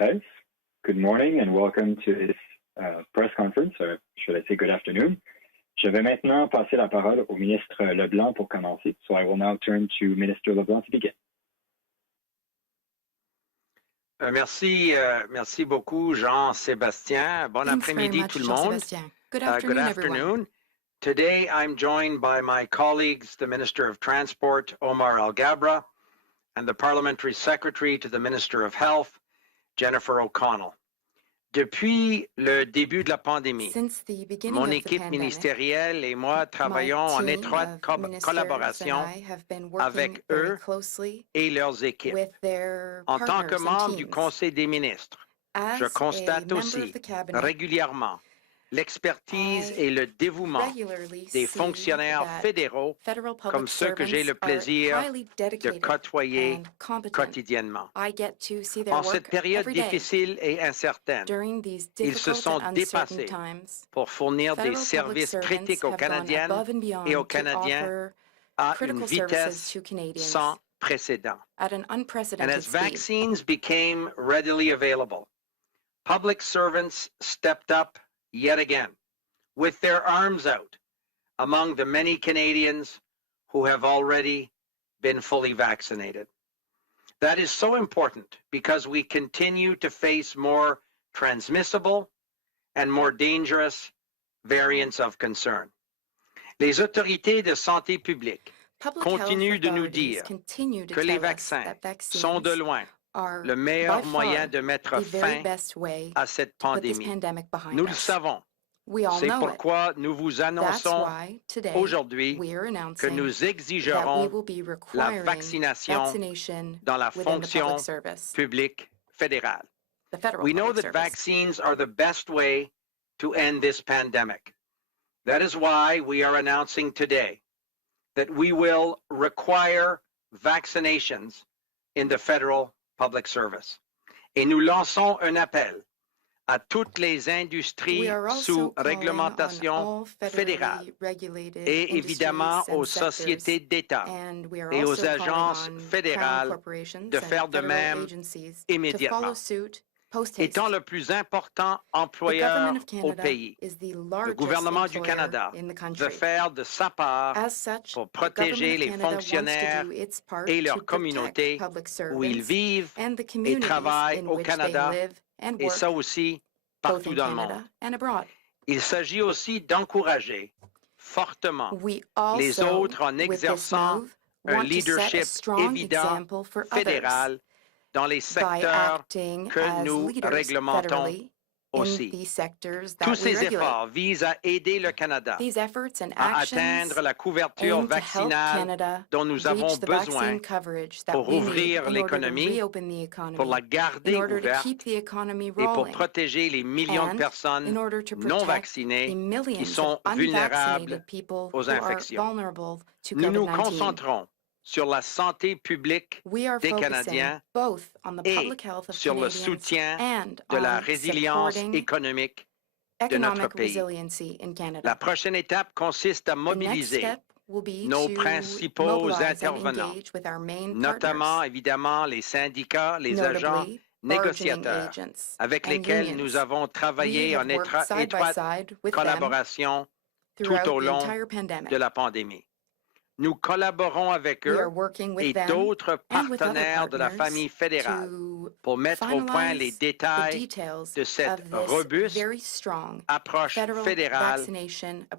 presse. Good morning and welcome to this press conference, or should I say good afternoon. Je vais maintenant passer la parole au ministre Leblanc pour commencer. So I will now turn to Minister Leblanc to begin. Merci beaucoup, Jean-Sébastien. Bon après-midi, tout le monde. Good afternoon, afternoon. Today, I'm joined by my colleagues, the Minister of Transport, Omar Al-Gabra, and the Parliamentary Secretary to the Minister of Health, Jennifer O'Connell. Depuis le début de la pandémie, mon équipe ministérielle et moi travaillons en étroite collaboration avec eux et leurs équipes. En tant que membre du Conseil des ministres, je constate aussi régulièrement l'expertise et le dévouement des fonctionnaires fédéraux comme ceux que j'ai le plaisir de côtoyer quotidiennement. En cette période difficile et incertaine, ils se sont dépassés pour fournir des services critiques aux Canadiennes et aux Canadiens à une vitesse sans précédent. And as vaccines became readily available, public servants stepped up yet again, with their arms out among the many Canadians who have already been fully vaccinated. That is so important because we continue to face more transmissible and more dangerous variants of concern. Les autorités de santé publique continuent de nous dire que les vaccins sont de loin le meilleur moyen de mettre fin à cette pandémie. Nous le savons. C'est pourquoi nous vous annonçons aujourd'hui que nous exigerons la vaccination dans la fonction publique fédérale. We know that vaccines are the best way to end this pandemic. That is why we are announcing today that we will require vaccinations in the federal public service. Et nous lançons un appel à toutes les industries sous réglementation fédérale et évidemment aux sociétés d'État et aux agences fédérales de faire de même immédiatement. Étant le plus important employeur au pays, le gouvernement du Canada veut faire de sa part pour protéger les fonctionnaires et leurs communautés où ils vivent et travaillent au Canada, et ça aussi partout dans le monde. Il s'agit aussi d'encourager fortement les autres en exerçant un leadership évident fédéral dans les secteurs que nous réglementons aussi. Tous ces efforts visent à aider le Canada à atteindre la couverture vaccinale dont nous avons besoin pour ouvrir l'économie, pour la garder ouverte et pour protéger les millions de personnes non vaccinées qui sont vulnérables aux infections. Nous nous concentrons sur la santé publique des Canadiens et sur le soutien de la résilience économique de notre pays. La prochaine étape consiste à mobiliser nos principaux intervenants, notamment évidemment les syndicats, les agents négociateurs, avec lesquels nous avons travaillé en étroite collaboration tout au long de la pandémie. Nous collaborons avec eux et d'autres partenaires de la famille fédérale pour mettre au point les détails de cette robuste approche fédérale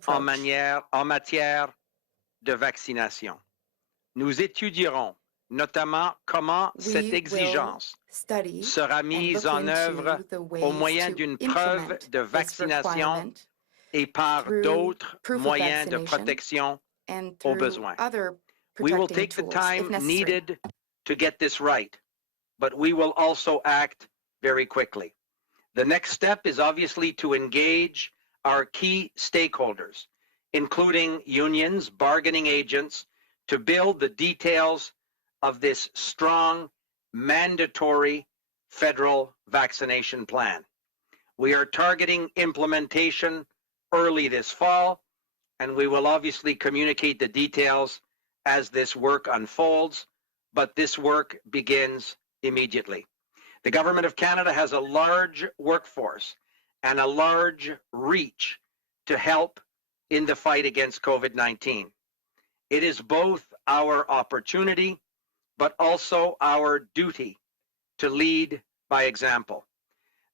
en matière de vaccination. Nous étudierons notamment comment cette exigence sera mise en œuvre au moyen d'une preuve de vaccination et par d'autres moyens de protection au besoin. We will take the time needed to get this right, but we will also act very quickly. The next step is obviously to engage our key stakeholders, including unions, bargaining agents, to build the details of this strong, mandatory federal vaccination plan. We are targeting implementation early this fall, and we will obviously communicate the details as this work unfolds, but this work begins immediately. The Government of Canada has a large workforce and a large reach to help in the fight against COVID-19. It is both our opportunity, but also our duty to lead by example.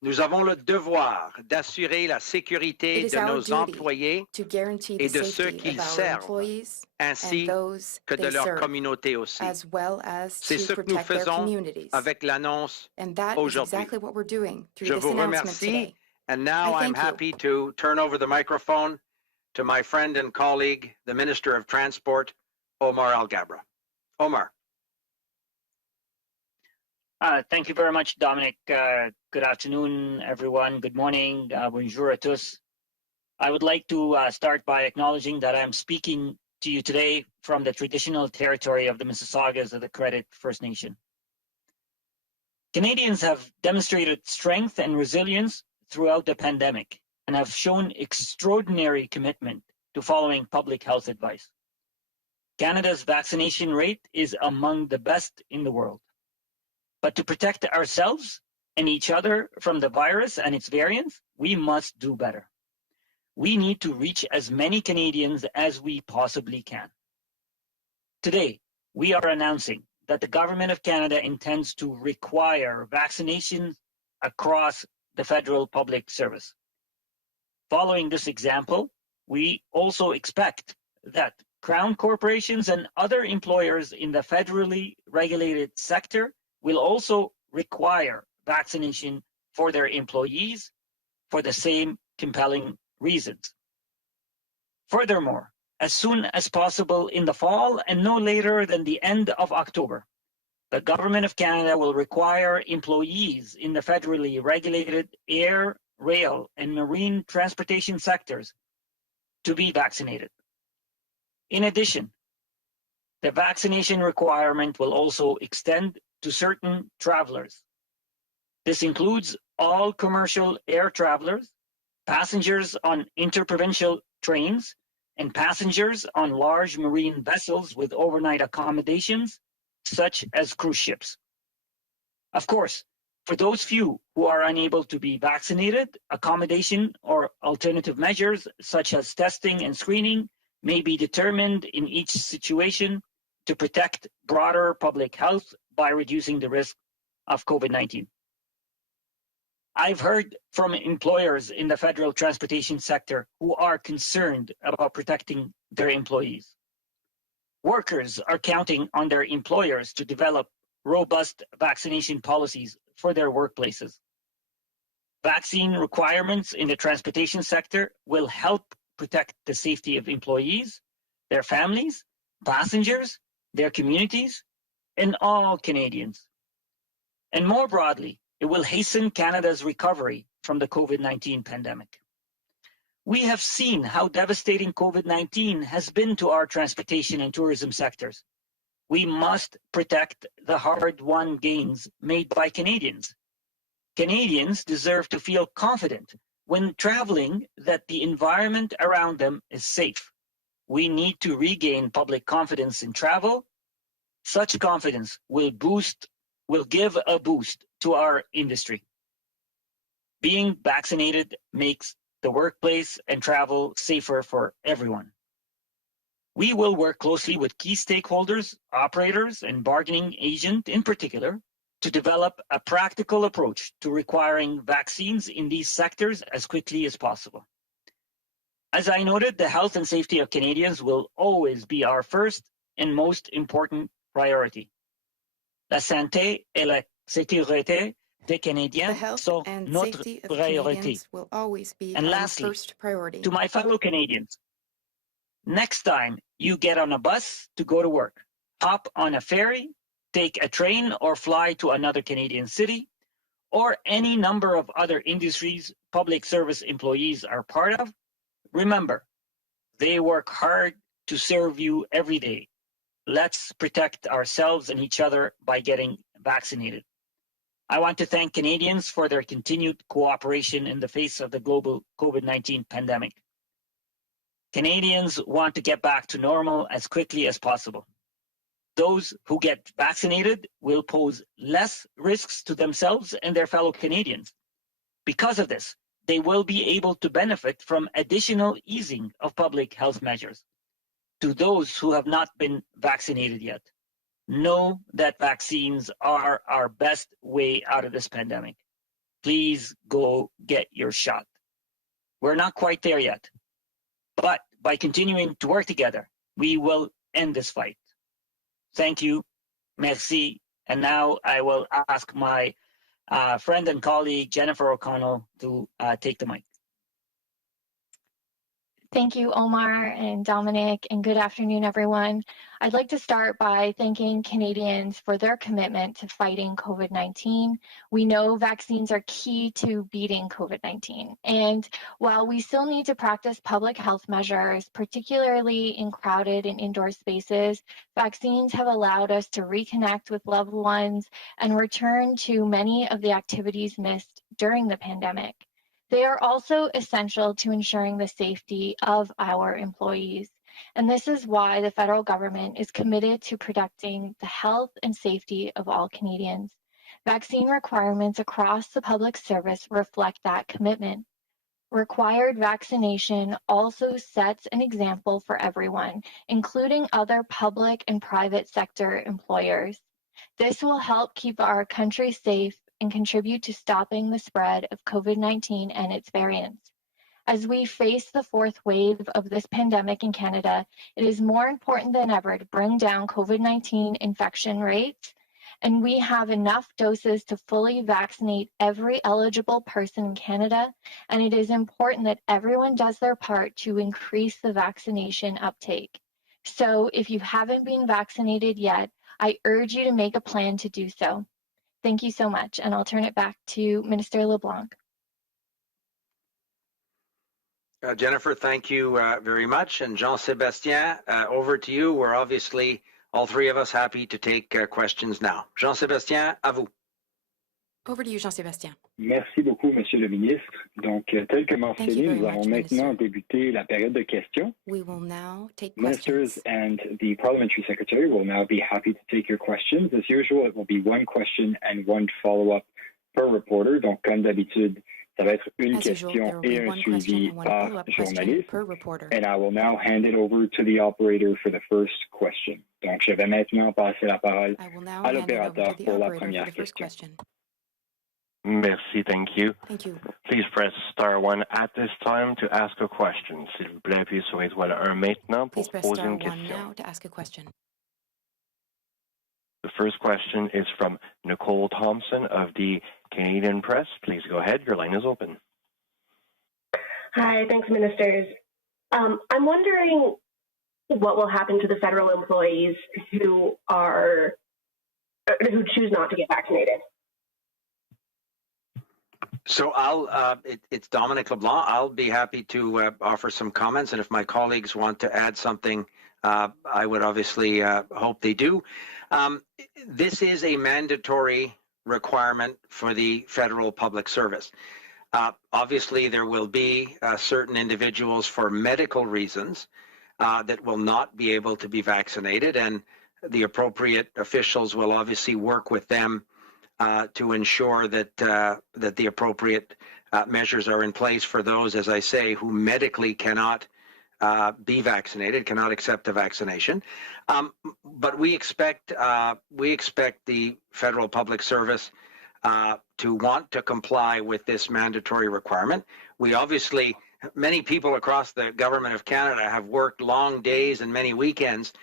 Nous avons le devoir d'assurer la sécurité de nos employés et de ceux qu'ils servent, ainsi que de leur communauté aussi. C'est ce que nous faisons avec l'annonce aujourd'hui. Je vous remercie, and now I'm happy to turn over the microphone to my friend and colleague, the Minister of Transport, Omar Alghabra. Omar. Thank you very much, Dominic. Good afternoon, everyone. Good morning. Bonjour à tous. I would like to start by acknowledging that I'm speaking to you today from the traditional territory of the Mississaugas of the Credit First Nation. Canadians have demonstrated strength and resilience throughout the pandemic and have shown extraordinary commitment to following public health advice. Canada's vaccination rate is among the best in the world. But to protect ourselves and each other from the virus and its variants, we must do better. We need to reach as many Canadians as we possibly can. Today, we are announcing that the Government of Canada intends to require vaccinations across the federal public service. Following this example, we also expect that Crown corporations and other employers in the federally regulated sector will also require vaccination for their employees for the same compelling reasons. Furthermore, as soon as possible in the fall and no later than the end of October, the Government of Canada will require employees in the federally regulated air, rail, and marine transportation sectors to be vaccinated. In addition, the vaccination requirement will also extend to certain travelers. This includes all commercial air travelers, passengers on interprovincial trains, and passengers on large marine vessels with overnight accommodations, such as cruise ships. Of course, for those few who are unable to be vaccinated, accommodation or alternative measures, such as testing and screening, may be determined in each situation to protect broader public health by reducing the risk of COVID-19. I've heard from employers in the federal transportation sector who are concerned about protecting their employees. Workers are counting on their employers to develop robust vaccination policies for their workplaces. Vaccine requirements in the transportation sector will help protect the safety of employees, their families, passengers, their communities, and all Canadians. And more broadly, it will hasten Canada's recovery from the COVID-19 pandemic. We have seen how devastating COVID-19 has been to our transportation and tourism sectors. We must protect the hard-won gains made by Canadians. Canadians deserve to feel confident when traveling that the environment around them is safe. We need to regain public confidence in travel. Such confidence will give a boost to our industry. Being vaccinated makes the workplace and travel safer for everyone. We will work closely with key stakeholders, operators, and bargaining agent in particular, to develop a practical approach to requiring vaccines in these sectors as quickly as possible. As I noted, the health and safety of Canadians will always be our first and most important priority. La santé et la sécurité des Canadiens sont notre priorité. And lastly, to my fellow Canadians, next time you get on a bus to go to work, hop on a ferry, take a train or fly to another Canadian city, or any number of other industries public service employees are part of, remember, they work hard to serve you every day. Let's protect ourselves and each other by getting vaccinated. I want to thank Canadians for their continued cooperation in the face of the global COVID-19 pandemic. Canadians want to get back to normal as quickly as possible. Those who get vaccinated will pose less risks to themselves and their fellow Canadians. Because of this, they will be able to benefit from additional easing of public health measures. To those who have not been vaccinated yet, know that vaccines are our best way out of this pandemic. Please go get your shot. We're not quite there yet, but by continuing to work together, we will end this fight. Thank you. Merci. And now I will ask my friend and colleague, Jennifer O'Connell, to take the mic. Thank you, Omar and Dominic, and good afternoon, everyone. I'd like to start by thanking Canadians for their commitment to fighting COVID-19. We know vaccines are key to beating COVID-19. And while we still need to practice public health measures, particularly in crowded and indoor spaces, vaccines have allowed us to reconnect with loved ones and return to many of the activities missed during the pandemic. They are also essential to ensuring the safety of our employees. And this is why the federal government is committed to protecting the health and safety of all Canadians. Vaccine requirements across the public service reflect that commitment. Required vaccination also sets an example for everyone, including other public and private sector employers. This will help keep our country safe and contribute to stopping the spread of COVID-19 and its variants. As we face the fourth wave of this pandemic in Canada, it is more important than ever to bring down COVID-19 infection rates, and we have enough doses to fully vaccinate every eligible person in Canada, and it is important that everyone does their part to increase the vaccination uptake. So if you haven't been vaccinated yet, I urge you to make a plan to do so. Thank you so much, and I'll turn it back to Minister LeBlanc. Jennifer, thank you very much. And Jean-Sébastien, over to you. We're obviously, all three of us, happy to take questions now. Jean-Sébastien, à vous. Over to you, Jean-Sébastien. Merci beaucoup, Monsieur le Ministre. Donc, tel que mentionné, nous allons maintenant débuter la période de questions. We will now take Ministers questions. and the Parliamentary Secretary will now be happy to take your questions. As usual, it will be one question and one follow-up per reporter. Donc, comme d'habitude, ça va être une question et un suivi par journaliste. And I will now hand it over to the operator for the first question. Donc, je vais maintenant passer la parole à l'opérateur pour la première question. Merci, thank you. Thank you. Please press star 1 at this time to ask a question. S'il vous plaît, appuyez sur étoile 1 maintenant pour Please press poser star une 1 question. now to ask a question. The first question is from Nicole Thompson of the Canadian Press. Please go ahead. Your line is open. Hi, thanks, ministers. I'm wondering what will happen to the federal employees who choose not to get vaccinated. So it's Dominic LeBlanc. I'll be happy to offer some comments, and if my colleagues want to add something, I would obviously hope they do. This is a mandatory requirement for the federal public service. Obviously, there will be certain individuals for medical reasons that will not be able to be vaccinated, and the appropriate officials will obviously work with them to ensure that that the appropriate measures are in place for those, as I say, who medically cannot be vaccinated, cannot accept a vaccination. But we expect the federal public service to want to comply with this mandatory requirement. We obviously, many people across the government of Canada have worked long days and many weekends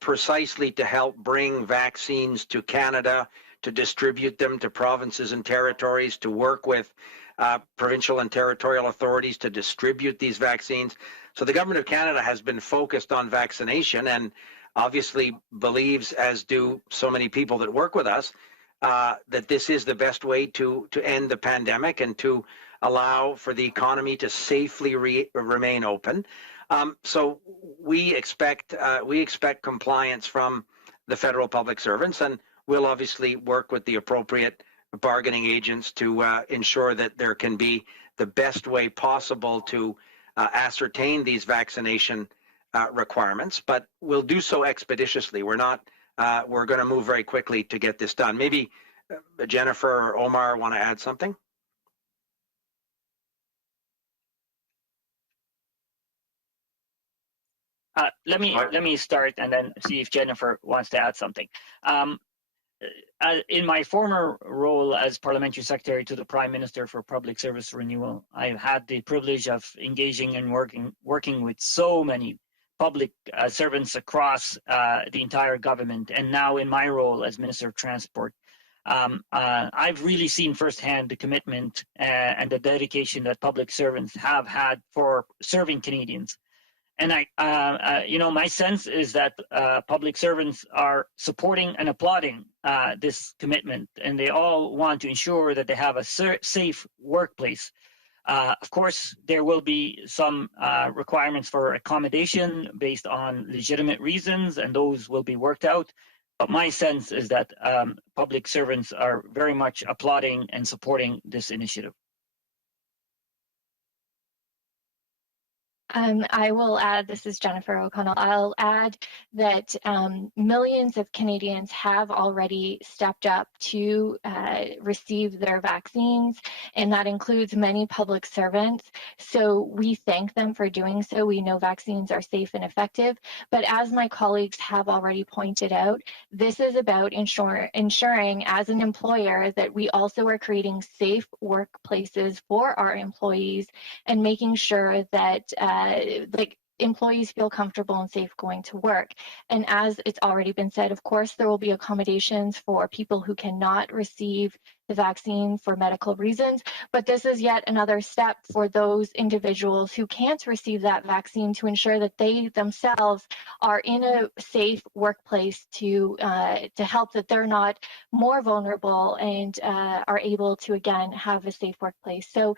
precisely to help bring vaccines to Canada, to distribute them to provinces and territories, to work with provincial and territorial authorities to distribute these vaccines. So the government of Canada has been focused on vaccination and obviously believes, as do so many people that work with us, that this is the best way to end the pandemic and to allow for the economy to safely remain open. So we expect compliance from the federal public servants, and we'll obviously work with the appropriate bargaining agents to ensure that there can be the best way possible to ascertain these vaccination requirements, but we'll do so expeditiously. We're not we're going to move very quickly to get this done. Maybe Jennifer or Omar want to add something? Let me start and then see if Jennifer wants to add something. In my former role as Parliamentary Secretary to the Prime Minister for Public Service Renewal, I've had the privilege of engaging and working with so many public servants across the entire government, and now in my role as Minister of Transport. I've really seen firsthand the commitment and the dedication that public servants have had for serving Canadians. And my sense is that public servants are supporting and applauding this commitment, and they all want to ensure that they have a safe workplace. Of course, there will be some requirements for accommodation based on legitimate reasons, and those will be worked out. But my sense is that public servants are very much applauding and supporting this initiative. I will add, this is Jennifer O'Connell, I'll add that millions of Canadians have already stepped up to receive their vaccines, and that includes many public servants. So we thank them for doing so. We know vaccines are safe and effective, but as my colleagues have already pointed out, this is about ensuring as an employer that we also are creating safe workplaces for our employees and making sure that employees feel comfortable and safe going to work. And as it's already been said, of course, there will be accommodations for people who cannot receive the vaccine for medical reasons, but this is yet another step for those individuals who can't receive that vaccine to ensure that they themselves are in a safe workplace to help that they're not more vulnerable and are able to, again, have a safe workplace. So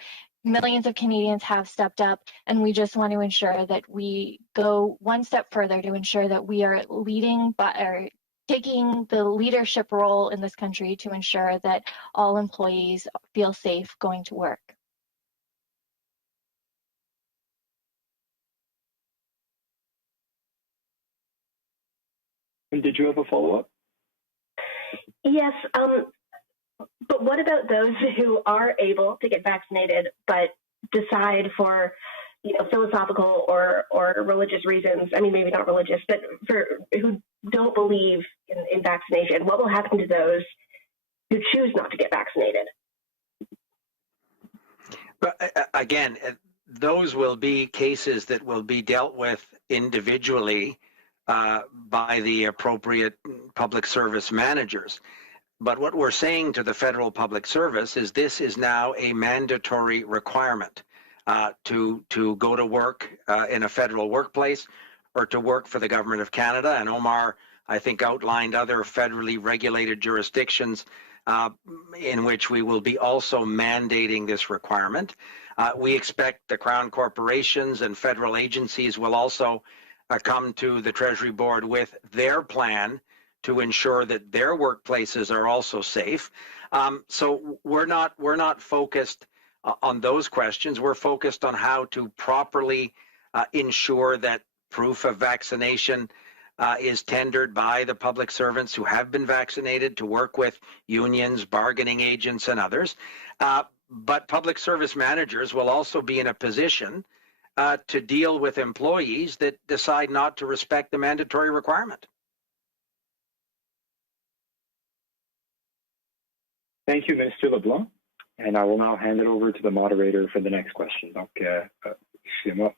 millions of Canadians have stepped up, and we just want to ensure that we go one step further to ensure that we are leading or taking the leadership role in this country to ensure that all employees feel safe going to work. And did you have a follow-up? Yes, but what about those who are able to get vaccinated but decide for philosophical or religious reasons? I mean, maybe not religious, but who don't believe in vaccination. What will happen to those who choose not to get vaccinated? But again, those will be cases that will be dealt with individually by the appropriate public service managers. But what we're saying to the federal public service is this is now a mandatory requirement to go to work in a federal workplace or to work for the government of Canada. And Omar, I think, outlined other federally regulated jurisdictions in which we will be also mandating this requirement. We expect the Crown corporations and federal agencies will also come to the Treasury Board with their plan to ensure that their workplaces are also safe. So we're not focused on those questions. We're focused on how to properly ensure that proof of vaccination is tendered by the public servants who have been vaccinated to work with unions, bargaining agents, and others. But public service managers will also be in a position to deal with employees that decide not to respect the mandatory requirement. Thank you, Minister LeBlanc. And I will now hand it over to the moderator for the next question. Donc, excusez-moi,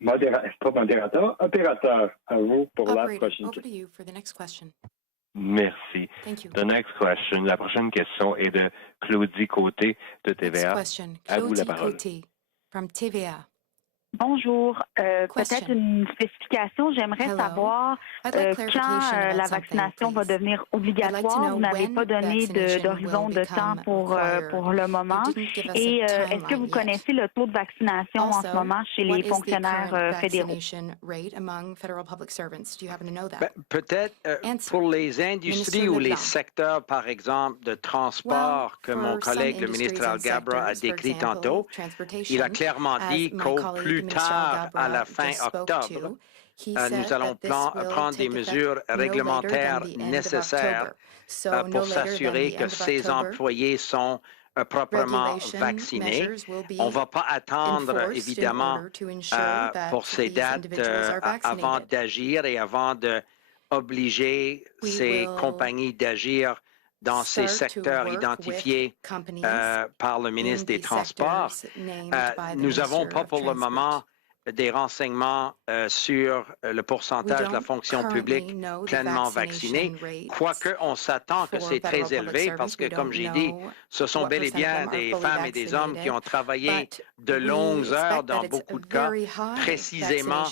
pas modérateur, opérateur, à vous pour la prochaine question. Over to you for the next question. Merci. Thank you. The next question, la prochaine question est de Claudie Côté de TVA. Next question, À vous la Claudie parole. Côté from TVA. Bonjour. Peut-être une spécification. J'aimerais Hello. savoir I'd like quand clarification about la something, vaccination va please. devenir I'd like to obligatoire. know Vous n'avez when pas donné vaccination d'horizon will de temps become pour required. le moment. You didn't give us Et a est-ce que vous timeline yet. connaissez le taux de vaccination en ce Also, moment chez what les is the fonctionnaires current fédéraux? vaccination rate among federal public servants? Do you happen to know that? Peut-être Answer. pour les industries Ministre ou les Leblanc. secteurs, par exemple, de transport, que mon for some collègue, le industries ministre and Algabra, a sectors, for décrit example, tantôt, il a transportation, clairement as dit my qu'au colleague, plus tard, à la fin octobre, nous allons prendre des mesures réglementaires nécessaires pour s'assurer que ces employés sont proprement vaccinés. On ne va pas attendre, évidemment, pour ces dates avant d'agir et avant d'obliger ces compagnies d'agir dans ces secteurs identifiés par le ministre des Transports. Nous n'avons pas pour le moment des renseignements sur le pourcentage de la fonction publique pleinement vaccinée, quoique on s'attend que c'est très élevé parce que, comme j'ai dit, ce sont bel et bien des femmes et des hommes qui ont travaillé de longues heures dans beaucoup de cas, précisément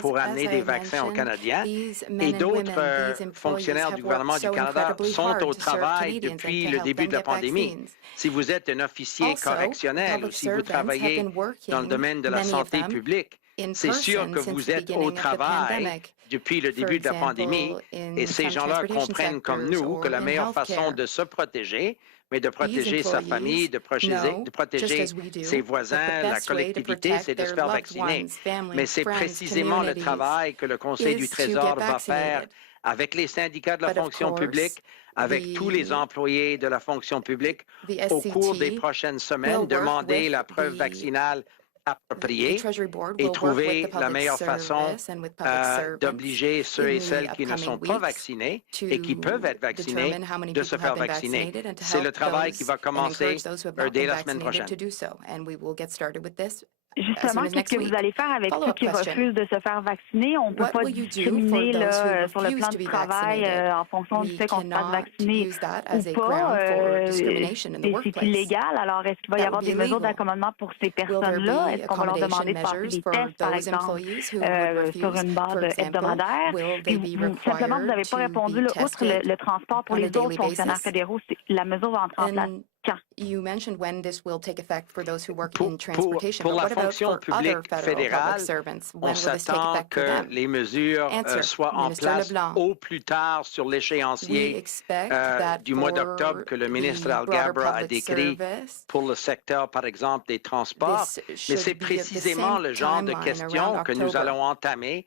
pour amener des vaccins aux Canadiens. Et d'autres fonctionnaires du gouvernement du Canada sont au travail depuis le début de la pandémie. Si vous êtes un officier correctionnel ou si vous travaillez dans le domaine de la santé publique, c'est sûr que vous êtes au travail depuis le début de la pandémie et ces gens-là comprennent comme nous que la meilleure façon de se protéger, mais de protéger sa famille, de protéger ses voisins, la collectivité, c'est de se faire vacciner. Mais c'est précisément le travail que le Conseil du Trésor va faire avec les syndicats de la fonction publique, avec tous les employés de la fonction publique au cours des prochaines semaines, demander la preuve vaccinale appropriée et trouver la meilleure façon d'obliger ceux et celles qui ne sont pas vaccinés et qui peuvent être vaccinés de se faire vacciner. C'est le travail qui va commencer dès la semaine prochaine. Justement, qu'est-ce que vous allez faire avec ceux qui refusent de se faire vacciner? On ne peut pas discriminer sur le plan du travail en fonction du fait qu'on se fasse vacciner ou pas. C'est illégal. Alors, est-ce qu'il va y avoir des mesures d'accommodement pour ces personnes-là? Est-ce qu'on va leur demander de passer des tests, par exemple, sur une base hebdomadaire? Puis, simplement, vous n'avez pas répondu, là, outre le transport pour les autres fonctionnaires fédéraux, la mesure va entrer en place. Pour la fonction publique fédérale, on s'attend que les mesures soient en place au plus tard sur l'échéancier du mois d'octobre que le ministre Alghabra a décrit pour le secteur, par exemple, des transports. Mais c'est précisément le genre de questions que nous allons entamer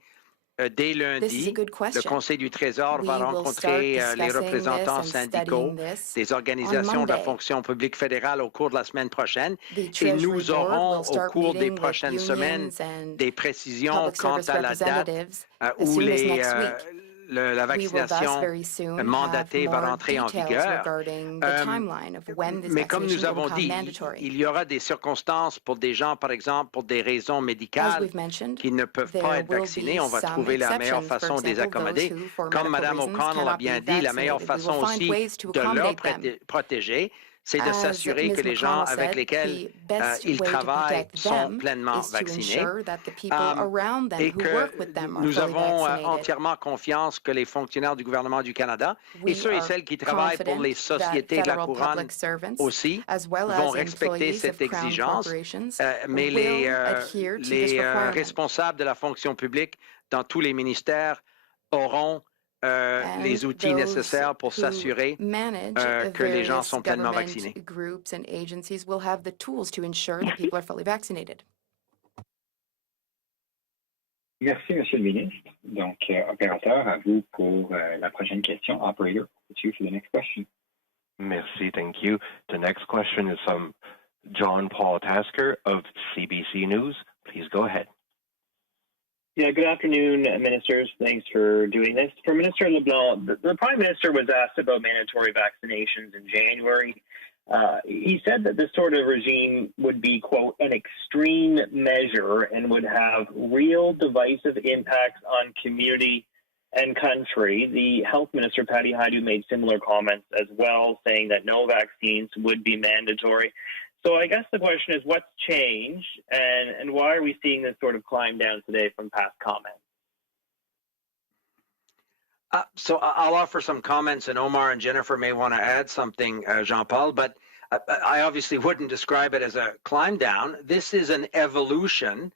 dès lundi. Le Conseil du Trésor va rencontrer les représentants syndicaux des organisations de la fonction publique fédérale au cours de la semaine prochaine et nous aurons au cours des prochaines semaines des précisions quant à la date où la vaccination mandatée va rentrer en vigueur. Mais comme nous avons dit, il y aura des circonstances pour des gens, par exemple, pour des raisons médicales qui ne peuvent pas être vaccinés. On va trouver la meilleure façon de les accommoder. Comme Mme O'Connell a bien dit, la meilleure façon aussi de leur protéger, c'est de s'assurer que les gens avec lesquels ils travaillent sont pleinement vaccinés et que nous avons entièrement confiance que les fonctionnaires du gouvernement du Canada et ceux et celles qui travaillent pour les sociétés de la couronne aussi vont respecter cette exigence, mais les responsables de la fonction publique dans tous les ministères auront les outils nécessaires pour s'assurer que les gens sont pleinement vaccinés. Merci, Monsieur le ministre. Donc, opérateur, à vous pour la prochaine question. Operator, to you for the next question. Merci, thank you. The next question is from John Paul Tasker of CBC News. Please go ahead. Yeah, good afternoon, ministers. Thanks for doing this. For Minister LeBlanc, the Prime Minister was asked about mandatory vaccinations in January. He said that this sort of regime would be, quote, an extreme measure and would have real divisive impacts on community and country. The Health Minister, Patty Hajdu, made similar comments as well, saying that no vaccines would be mandatory. So I guess the question is, what's changed, and why are we seeing this sort of climb down today from past comments? So I'll offer some comments, and Omar and Jennifer may want to add something, Jean-Paul, but I obviously wouldn't describe it as a climb down. This is an evolution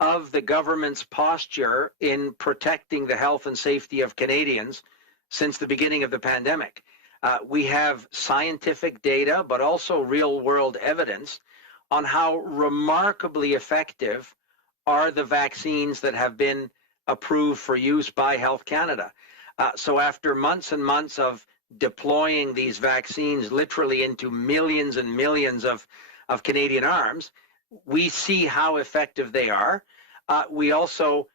of the government's posture in protecting the health and safety of Canadians since the beginning of the pandemic. We have scientific data, but also real-world evidence on how remarkably effective are the vaccines that have been approved for use by Health Canada. So after months and months of deploying these vaccines literally into millions and millions of Canadian arms, we see how effective they are. We also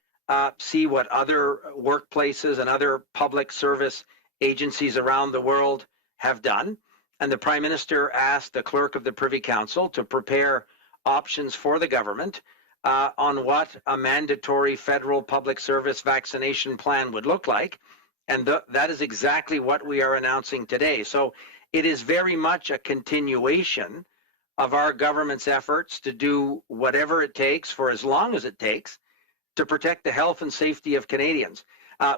see what other workplaces and other public service agencies around the world have done. And the Prime Minister asked the Clerk of the Privy Council to prepare options for the government on what a mandatory federal public service vaccination plan would look like. And that is exactly what we are announcing today. So it is very much a continuation of our government's efforts to do whatever it takes for as long as it takes to protect the health and safety of Canadians.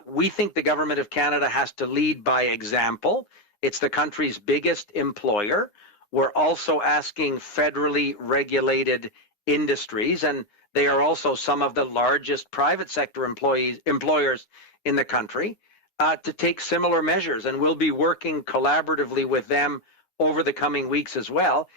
We think the Government of Canada has to lead by example. It's the country's biggest employer. We're also asking federally regulated industries, and they are also some of the largest private sector employers in the country, to take similar measures, and we'll be working collaboratively with them over the coming weeks as well.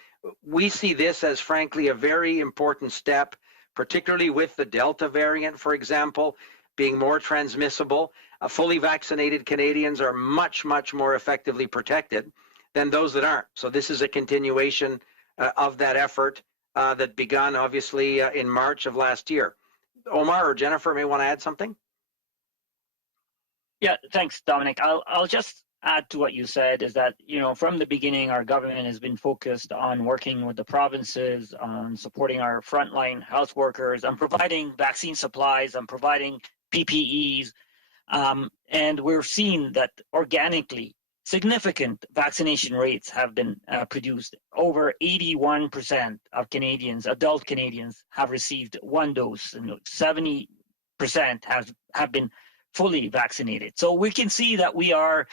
We see this as, frankly, a very important step, particularly with the Delta variant, for example, being more transmissible. Fully vaccinated Canadians are much, much more effectively protected than those that aren't. So this is a continuation of that effort that began, obviously, in March of last year. Omar or Jennifer may want to add something. Yeah, thanks, Dominic. I'll just add to what you said, is that, you know, from the beginning, our government has been focused on working with the provinces, on supporting our frontline health workers, on providing vaccine supplies, on providing PPEs. And we're seeing that organically, significant vaccination rates have been produced. Over 81% of Canadians, adult Canadians, have received one dose, and 70% have been fully vaccinated. So we can see that we are,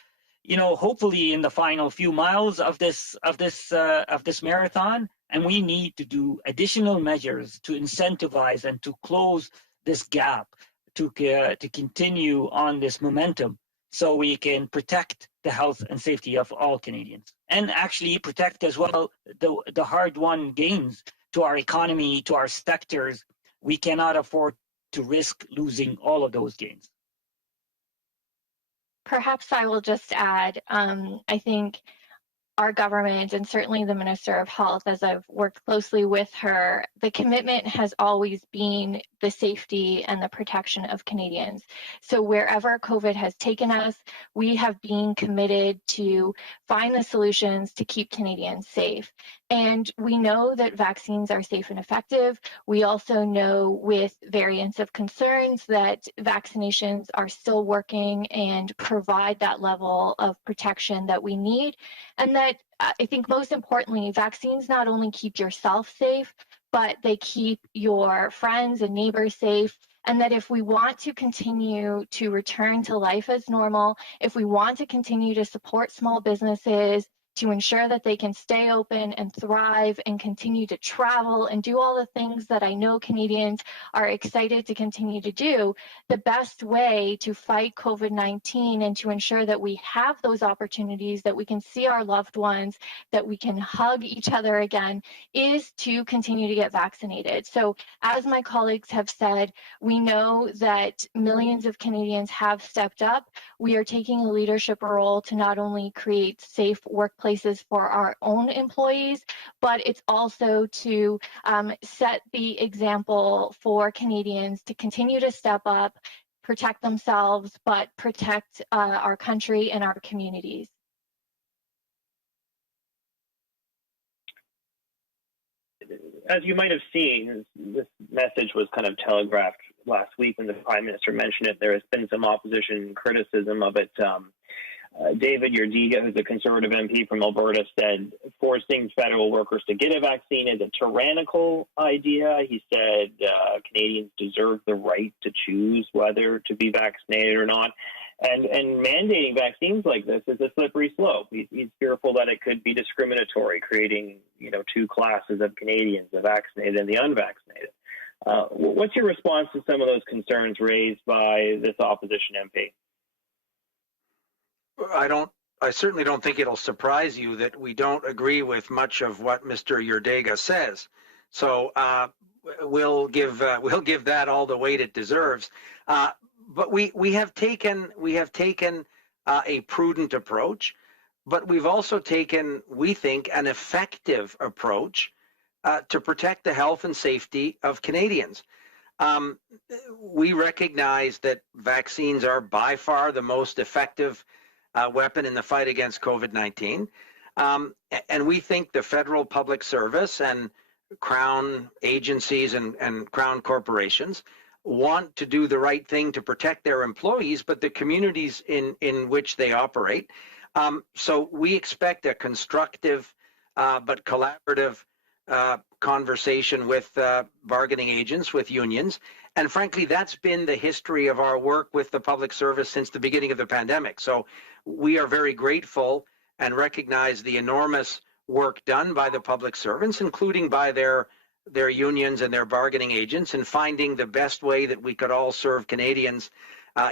you know, hopefully in the final few miles of this marathon, and we need to do additional measures to incentivize and to close this gap, to continue on this momentum, so we can protect the health and safety of all Canadians, and actually protect as well the hard-won gains to our economy, to our sectors. We cannot afford to risk losing all of those gains. Perhaps I will just add, I think our government, and certainly the Minister of Health, as I've worked closely with her, the commitment has always been the safety and the protection of Canadians. So wherever COVID has taken us, we have been committed to find the solutions to keep Canadians safe. And we know that vaccines are safe and effective. We also know, with variants of concerns, that vaccinations are still working and provide that level of protection that we need. And that, I think most importantly, vaccines not only keep yourself safe, but they keep your friends and neighbors safe. And that if we want to continue to return to life as normal, if we want to continue to support small businesses, to ensure that they can stay open and thrive and continue to travel and do all the things that I know Canadians are excited to continue to do, the best way to fight COVID-19 and to ensure that we have those opportunities, that we can see our loved ones, that we can hug each other again, is to continue to get vaccinated. So as my colleagues have said, we know that millions of Canadians have stepped up. We are taking a leadership role to not only create safe workplaces for our own employees, but it's also to set the example for Canadians to continue to step up, protect themselves, but protect our country and our communities. As you might have seen, this message was kind of telegraphed last week when the Prime Minister mentioned it. There has been some opposition and criticism of it. David Yerdiga, who's a Conservative MP from Alberta, said forcing federal workers to get a vaccine is a tyrannical idea. He said Canadians deserve the right to choose whether to be vaccinated or not. And mandating vaccines like this is a slippery slope. He's fearful that it could be discriminatory, creating, you know, two classes of Canadians, the vaccinated and the unvaccinated. What's your response to some of those concerns raised by this opposition MP? I certainly don't think it'll surprise you that we don't agree with much of what Mr. Yerdiga says. So we'll give that all the weight it deserves. But we have taken a prudent approach, but we've also taken, we think, an effective approach to protect the health and safety of Canadians. We recognize that vaccines are by far the most effective weapon in the fight against COVID-19. And we think the federal public service and Crown agencies and Crown corporations want to do the right thing to protect their employees, but the communities in which they operate. So we expect a constructive but collaborative conversation with bargaining agents, with unions. And frankly, that's been the history of our work with the public service since the beginning of the pandemic. So we are very grateful and recognize the enormous work done by the public servants, including by their unions and their bargaining agents, in finding the best way that we could all serve Canadians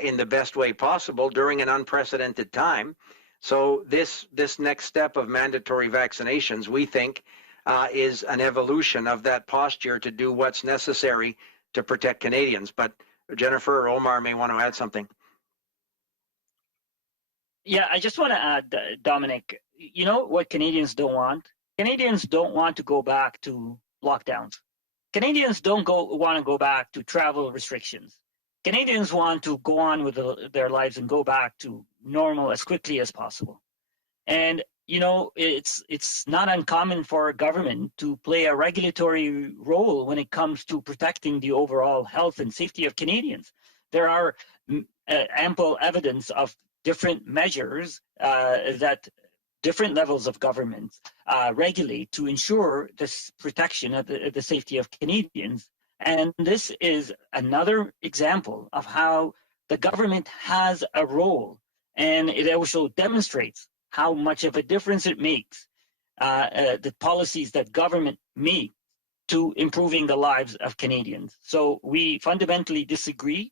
in the best way possible during an unprecedented time. So this next step of mandatory vaccinations, we think, is an evolution of that posture to do what's necessary to protect Canadians. But Jennifer or Omar may want to add something. Yeah, I just want to add, Dominic, you know what Canadians don't want? Canadians don't want to go back to lockdowns. Canadians don't want to go back to travel restrictions. Canadians want to go on with their lives and go back to normal as quickly as possible. And, you know, it's not uncommon for a government to play a regulatory role when it comes to protecting the overall health and safety of Canadians. There are ample evidence of different measures that different levels of government regulate to ensure this protection of the safety of Canadians. And this is another example of how the government has a role, and it also demonstrates how much of a difference it makes, the policies that government make to improving the lives of Canadians. So we fundamentally disagree.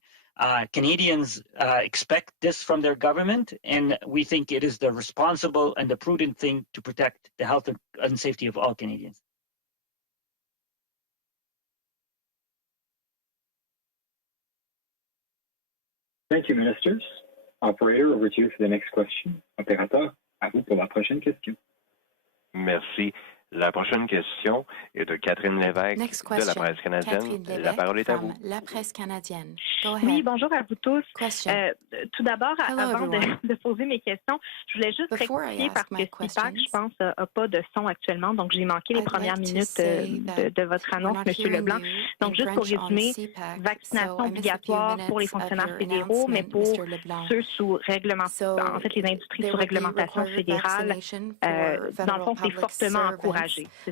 Canadians expect this from their government, and we think it is the responsible and the prudent thing to protect the health and safety of all Canadians. Thank you, ministers. Operator, over to you for the next question. Opérateur, à vous pour la prochaine question. Merci. La prochaine question est de Catherine Lévesque de la Presse canadienne. La parole est à vous. La Presse canadienne. Go ahead. Oui, bonjour à vous tous. Tout d'abord, avant de poser mes questions, je voulais juste rectifier parce que CIPAC, je pense, n'a pas de son actuellement. Donc, j'ai manqué les premières minutes de votre annonce, M. Leblanc. Donc, juste pour résumer, vaccination obligatoire pour les fonctionnaires fédéraux, mais pour ceux sous réglementation, en fait, les industries sous réglementation fédérale, dans le fond, c'est fortement encouragé.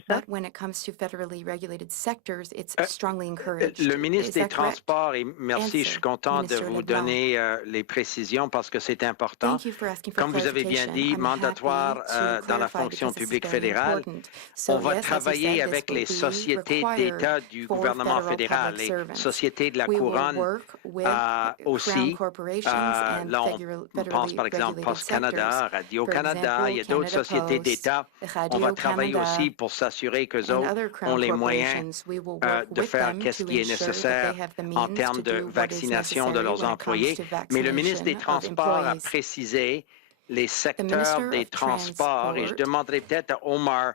But when it comes to federally regulated sectors, it's strongly encouraged. Le ministre des Transports, et merci, je suis content de vous donner les précisions parce que c'est important. Comme vous avez bien dit, mandatoire dans la fonction publique fédérale. On va travailler avec les sociétés d'État du gouvernement fédéral, les sociétés de la couronne aussi. Là, on pense par exemple Post-Canada, Radio-Canada, il y a d'autres sociétés d'État. On va travailler aussi pour s'assurer qu'eux autres ont les moyens de faire ce qui est nécessaire en termes de vaccination de leurs employés. Mais le ministre des Transports a précisé les secteurs des transports et je demanderai peut-être à Omar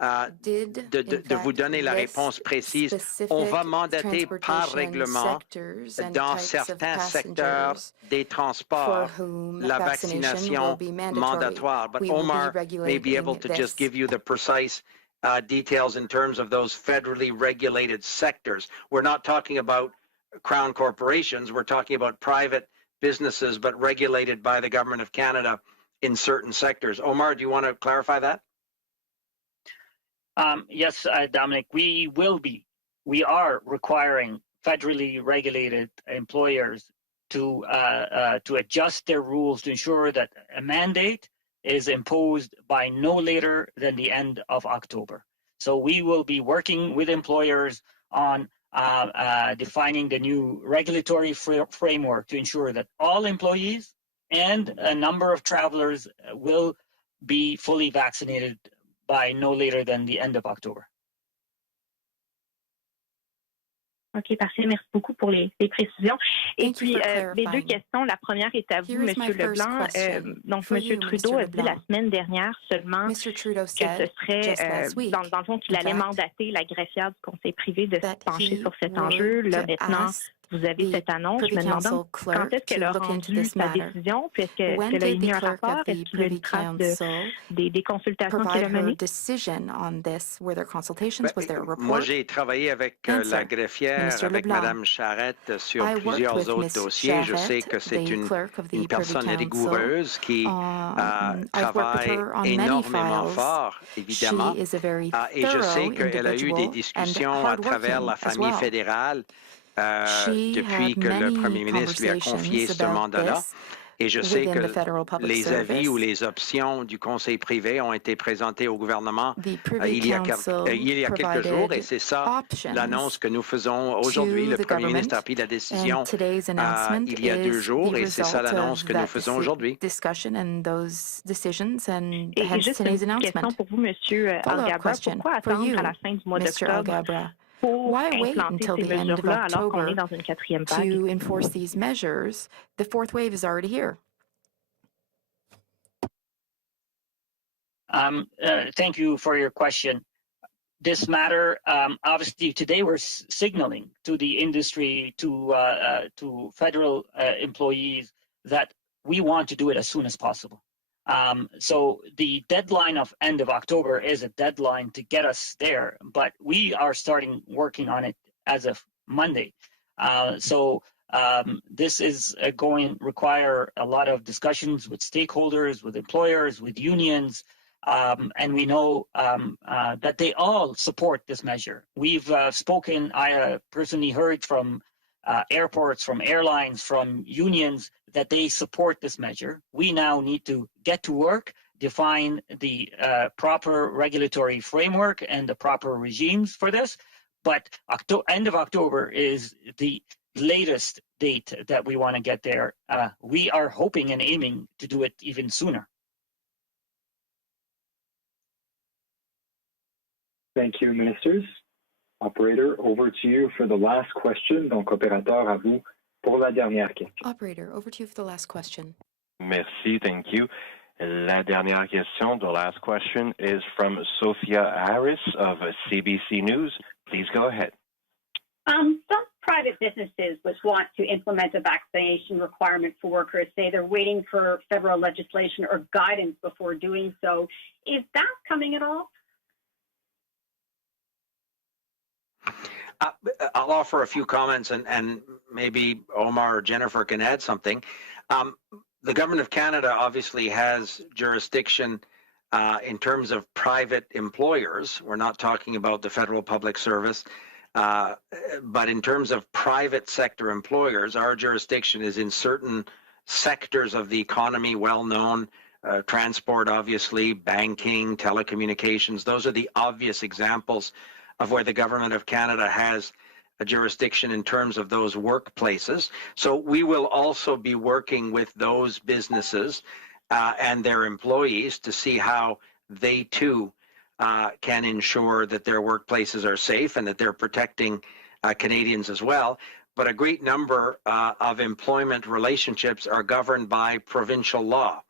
de vous donner la réponse précise. On va mandater par règlement dans certains secteurs des transports la vaccination mandatoire. But Omar may be able to just give you the precise details in terms of those federally regulated sectors. We're not talking about Crown corporations. We're talking about private businesses, but regulated by the Government of Canada in certain sectors. Omar, do you want to clarify that? Yes, Dominic, we are requiring federally regulated employers to adjust their rules to ensure that a mandate is imposed by no later than the end of October. So we will be working with employers on defining the new regulatory framework to ensure that all employees and a number of travelers will be fully vaccinated by no later than the end of October. OK, parfait. Merci beaucoup pour les précisions. Et puis, les deux questions. La première est à vous, M. Leblanc. Donc, M. Trudeau a dit la semaine dernière seulement que ce serait, dans le fond, qu'il allait mandater la greffière du Conseil privé de se pencher sur cet enjeu. Là, maintenant, vous avez cette annonce. Je me demande quand est-ce qu'elle a rendu sa décision, puis est-ce qu'elle a émis un rapport, est-ce qu'il y a une trace des consultations qu'elle a menées? Moi, j'ai travaillé avec la greffière, avec Mme Charette sur plusieurs autres dossiers. Je sais que c'est une personne rigoureuse qui travaille énormément fort, évidemment. Et je sais qu'elle a eu des discussions à travers la famille fédérale depuis que le premier ministre lui a confié ce mandat-là. Et je sais que les avis ou les options du Conseil privé ont été présentés au gouvernement il y a quelques jours, et c'est ça l'annonce que nous faisons aujourd'hui. Le premier ministre a pris la décision il y a 2 jours, et c'est ça l'annonce que nous faisons aujourd'hui. Et juste une question pour vous, M. Alghabra. Pourquoi attendre à la fin du mois d'octobre pour implanter ces mesures-là alors qu'on est dans une 4e vague? To enforce these measures, the 4th wave is already here. Thank you for your question. This matter, obviously, today we're signaling to the industry, to federal employees, that we want to do it as soon as possible. So the deadline of end of October is a deadline to get us there, but we are starting working on it as of Monday. This is going to require a lot of discussions with stakeholders, with employers, with unions, and we know that they all support this measure. We've spoken, I personally heard from airports, from airlines, from unions, that they support this measure. We now need to get to work, define the proper regulatory framework and the proper regimes for this. But end of October is the latest date that we want to get there. We are hoping and aiming to do it even sooner. Thank you, ministers. Operator, over to you for the last question. Donc, opérateur, à vous pour la dernière question. Operator, over to you for the last question. Merci, thank you. La dernière question, the last question, is from Sophia Harris of CBC News. Please go ahead. Some private businesses which want to implement a vaccination requirement for workers say they're waiting for federal legislation or guidance before doing so. Is that coming at all? I'll offer a few comments, and maybe Omar or Jennifer can add something. The Government of Canada obviously has jurisdiction in terms of private employers. We're not talking about the federal public service, but in terms of private sector employers, our jurisdiction is in certain sectors of the economy, well known, transport, obviously, banking, telecommunications. Those are the obvious examples of where the Government of Canada has a jurisdiction in terms of those workplaces. So we will also be working with those businesses and their employees to see how they too can ensure that their workplaces are safe and that they're protecting Canadians as well. But a great number of employment relationships are governed by provincial law,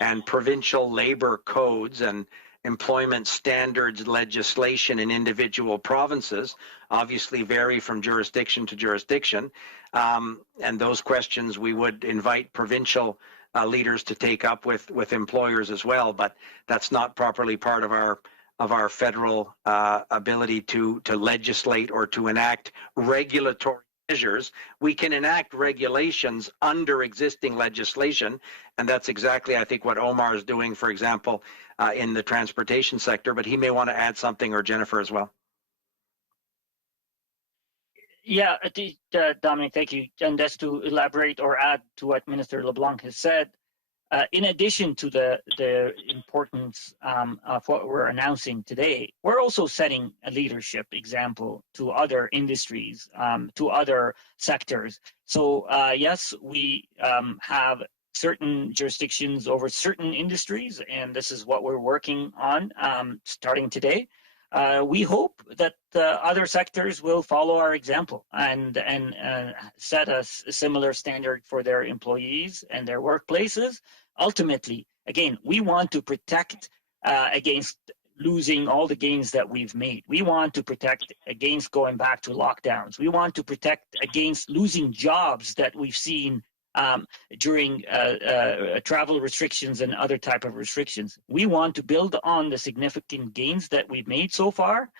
and provincial labor codes and employment standards legislation in individual provinces obviously vary from jurisdiction to jurisdiction, and those questions we would invite provincial leaders to take up with employers as well, but that's not properly part of our federal ability to legislate or to enact regulatory measures. We can enact regulations under existing legislation, and that's exactly, I think, what Omar is doing, for example, in the transportation sector, but he may want to add something, or Jennifer as well. Yeah, Dominic, thank you. And just to elaborate or add to what Minister LeBlanc has said, in addition to the importance of what we're announcing today, we're also setting a leadership example to other industries, to other sectors. So yes, we have certain jurisdictions over certain industries, and this is what we're working on starting today. we hope that other sectors will follow our example and set a similar standard for their employees and their workplaces. Ultimately, again, we want to protect against losing all the gains that we've made. We want to protect against going back to lockdowns. We want to protect against losing jobs that we've seen during travel restrictions and other type of restrictions. We want to build on the significant gains that we've made so far.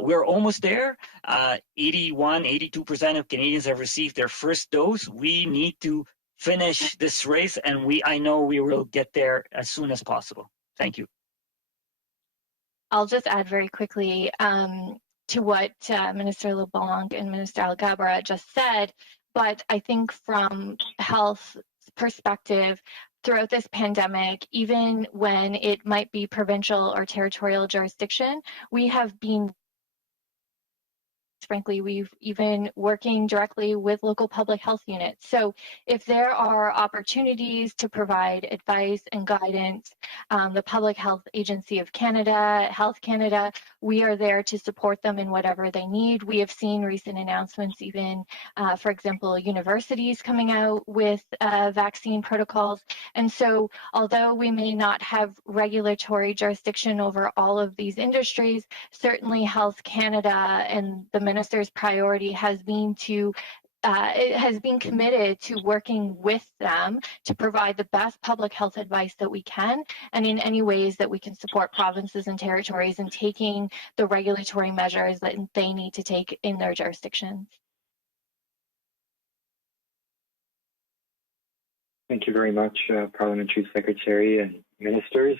We're almost there. 82% of Canadians have received their first dose. We need to finish this race, and I know we will get there as soon as possible. Thank you. I'll just add very quickly to what Minister LeBlanc and Minister Alghabra just said, but I think from health perspective, throughout this pandemic, even when it might be provincial or territorial jurisdiction, we have been frankly, we've even working directly with local public health units. So if there are opportunities to provide advice and guidance, the Public Health Agency of Canada, Health Canada, we are there to support them in whatever they need. We have seen recent announcements, even, for example, universities coming out with vaccine protocols. And so although we may not have regulatory jurisdiction over all of these industries, certainly Health Canada and the Minister's priority has been to it has been committed to working with them to provide the best public health advice that we can, and in any ways that we can support provinces and territories in taking the regulatory measures that they need to take in their jurisdictions. Thank you very much, Parliamentary Secretary and Ministers.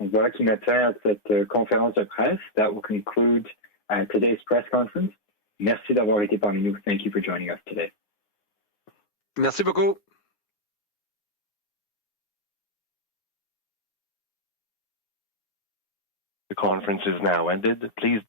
Donc voilà qui met fin à cette conférence de presse. That will conclude today's press conference. Merci d'avoir été parmi nous. Thank you for joining us today. Merci beaucoup. The conference is now ended. Please